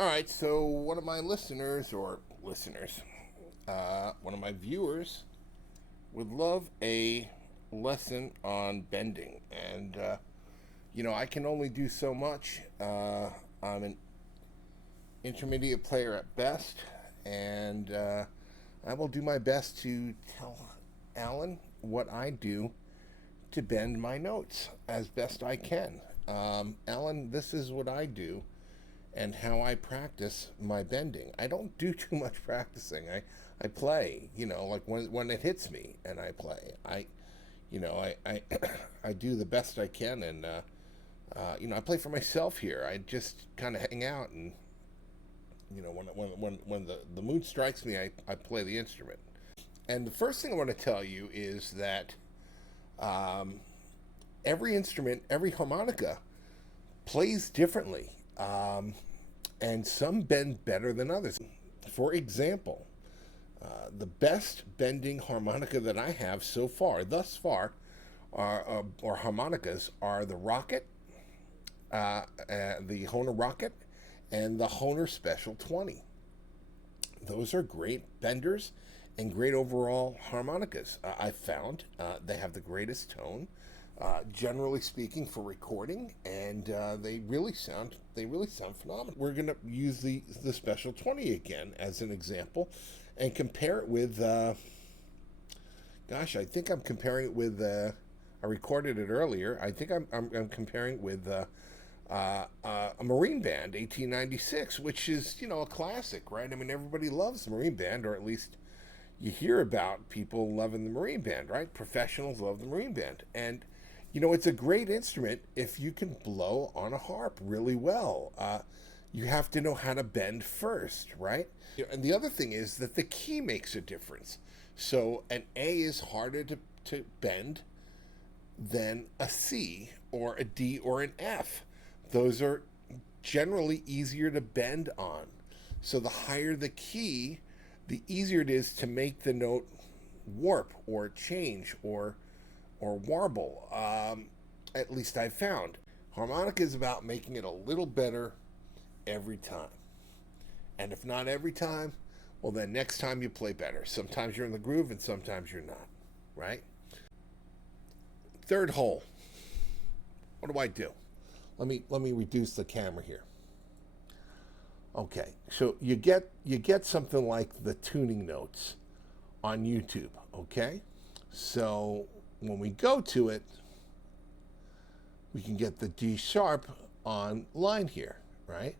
All right, so one of my one of my viewers would love a lesson on bending. And, I can only do so much. I'm an intermediate player at best, and I will do my best to tell Alan what I do to bend my notes as best I can. Alan, this is what I do and how I practice my bending. I don't do too much practicing. I play, like when it hits me and I play. I I do the best I can, and I play for myself here. I just kind of hang out, and when the mood strikes me, I play the instrument. And the first thing I want to tell you is that um, every instrument, every harmonica plays differently. And some bend better than others. For example, the best bending harmonica that I have thus far, or harmonicas, are the Rocket, the Hohner Rocket, and the Hohner Special 20. Those are great benders and great overall harmonicas. I found they have the greatest tone, generally speaking, for recording, and they really sound phenomenal. We're gonna use the Special 20 again as an example, and compare it with. I think I'm comparing it with. I recorded it earlier. I think I'm comparing it with. A Marine Band, 1896, which is a classic, right? I mean, everybody loves the Marine Band, or at least you hear about people loving the Marine Band, right? Professionals love the Marine Band, and it's a great instrument if you can blow on a harp really well. You have to know how to bend first, right? And the other thing is that the key makes a difference. So an A is harder to bend than a C or a D or an F. Those are generally easier to bend on. So the higher the key, the easier it is to make the note warp or change or warble. At least I've found. Harmonica is about making it a little better every time. And if not every time, well, then next time you play better. Sometimes you're in the groove and sometimes you're not, right? Third hole. What do I do? Let me reduce the camera here. Okay, so you get something like the tuning notes on YouTube, okay? So when we go to it, we can get the D sharp on line here, right?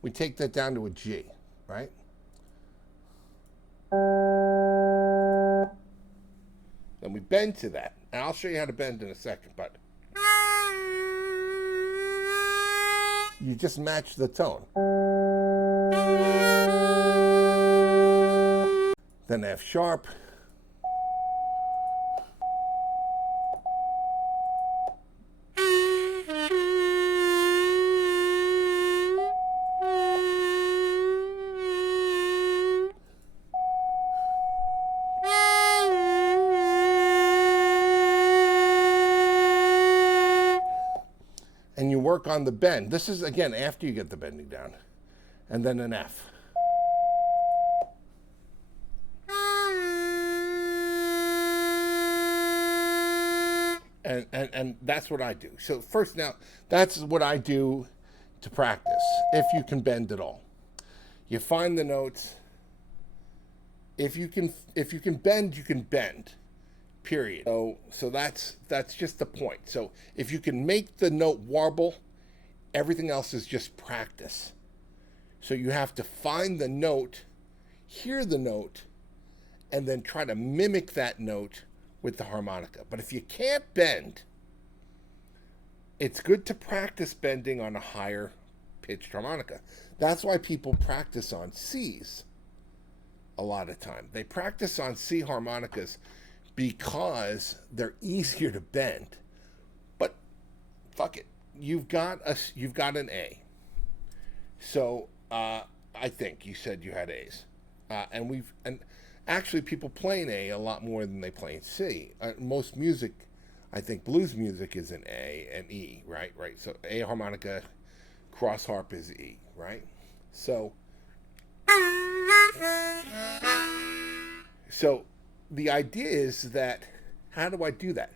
We take that down to a G, right? Then we bend to that. And I'll show you how to bend in a second, but you just match the tone. Then F sharp. And you work on the bend. This is, again, after you get the bending down. And then an F. And that's what I do. So first, now, that's what I do to practice, if you can bend at all. You find the notes. If you can bend, you can bend. Period. So that's just the point. So if you can make the note warble, everything else is just practice. So you have to find the note, hear the note, and then try to mimic that note with the harmonica. But if you can't bend, it's good to practice bending on a higher pitched harmonica. That's why people practice on C's a lot of time. They practice on C harmonicas because they're easier to bend. But fuck it, you've got an A. So I think you said you had A's, and actually people play an A a lot more than they play in C. Most music, I think blues music, is an A and E, right? So A harmonica cross harp is E, right? So, so the idea is that how do I do that?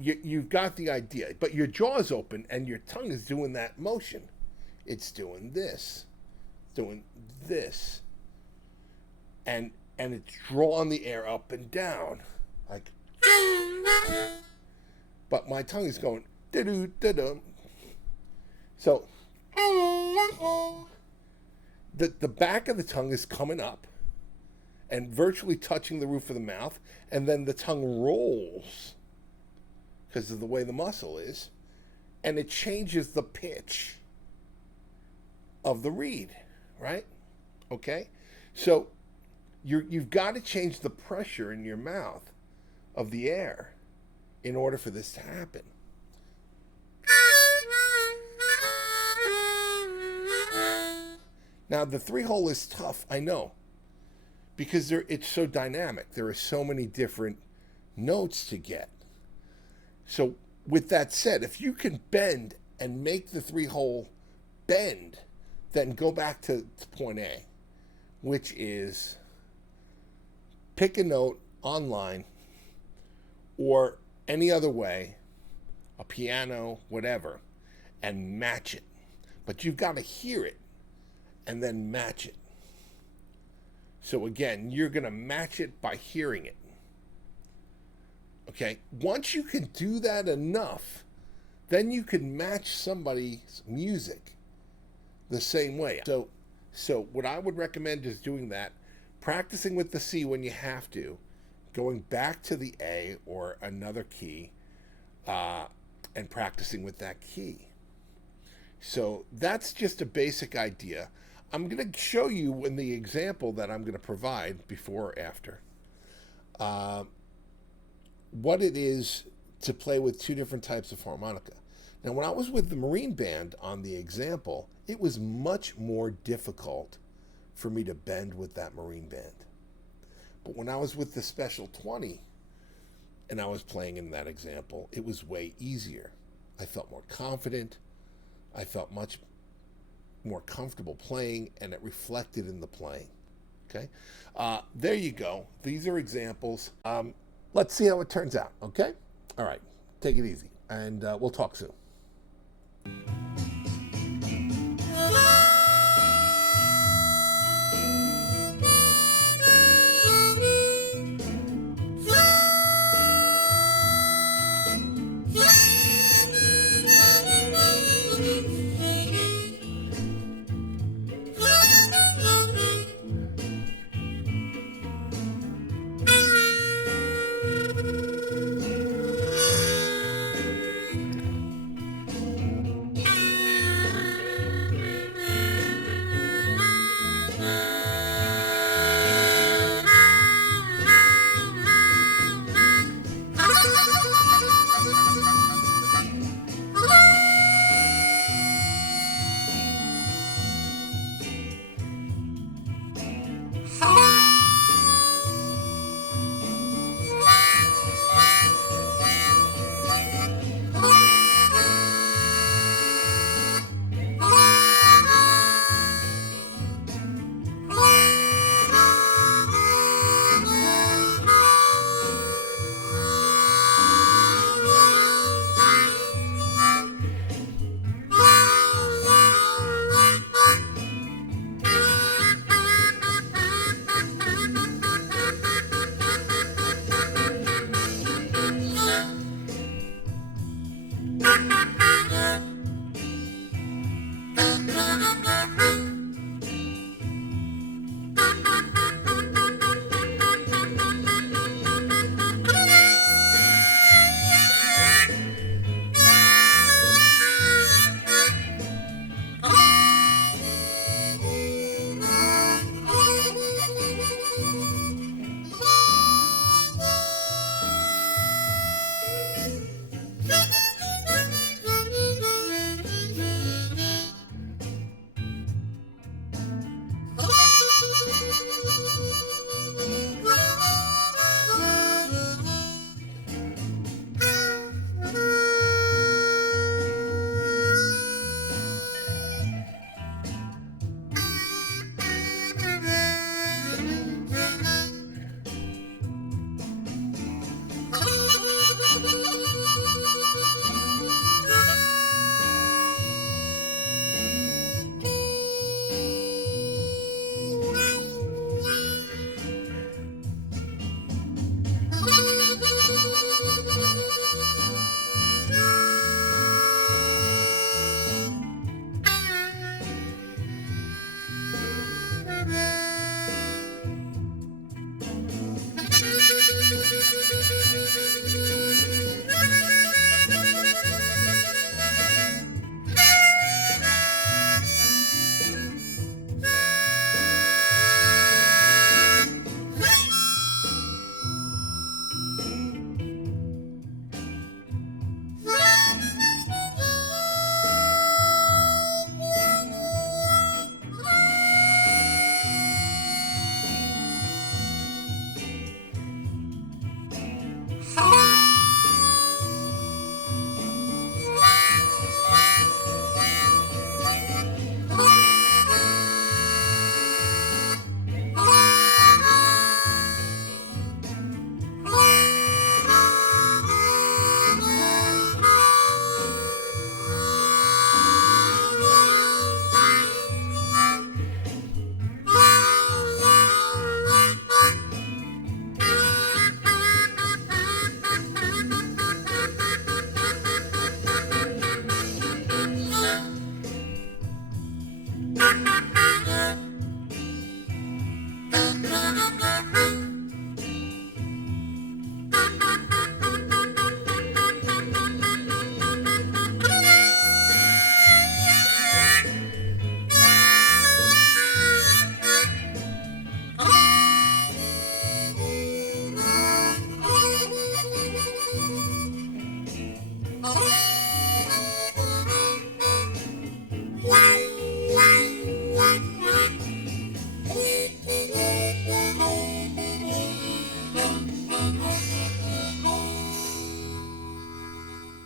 You've got the idea, but your jaw's open and your tongue is doing that motion. It's doing this, doing this, and it's drawing the air up and down, like. But my tongue is going da-doo, da-dum. So the back of the tongue is coming up and virtually touching the roof of the mouth, and then the tongue rolls because of the way the muscle is, and it changes the pitch of the reed, right? Okay? So you've got to change the pressure in your mouth of the air in order for this to happen. Now, the three hole is tough, I know, because it's so dynamic. There are so many different notes to get. So, with that said, if you can bend and make the three hole bend, then go back to point A, which is pick a note online or any other way, a piano, whatever, and match it. But you've got to hear it and then match it. So again, you're going to match it by hearing it. Okay? Once you can do that enough, then you can match somebody's music the same way. So what I would recommend is doing that, practicing with the C when you have to, going back to the A or another key, and practicing with that key. So that's just a basic idea. I'm going to show you in the example that I'm going to provide before or after what it is to play with two different types of harmonica. Now, when I was with the Marine Band on the example, it was much more difficult for me to bend with that Marine Band. But when I was with the Special 20 and I was playing in that example, it was way easier. I felt more confident. I felt much more comfortable playing, and it reflected in the playing. Okay? There you go. These are examples. Let's see how it turns out. Okay? All right. Take it easy, and we'll talk soon.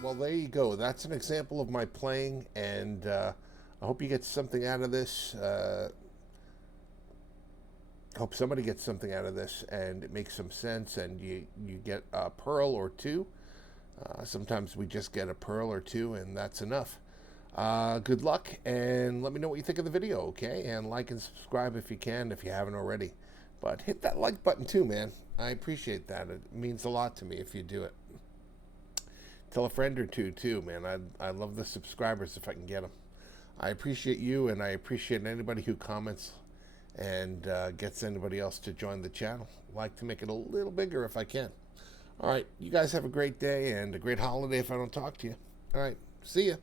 Well, there you go. That's an example of my playing, and I hope you get something out of this. Hope somebody gets something out of this, and it makes some sense, and you get a pearl or two. Sometimes we just get a pearl or two, and that's enough. Good luck, and let me know what you think of the video, okay? And like and subscribe if you can, if you haven't already. But hit that like button too, man. I appreciate that. It means a lot to me if you do it. Tell a friend or two too, man. I love the subscribers if I can get them. I appreciate you, and I appreciate anybody who comments and gets anybody else to join the channel. I like to make it a little bigger if I can. All right, you guys have a great day and a great holiday if I don't talk to you. All right, see ya.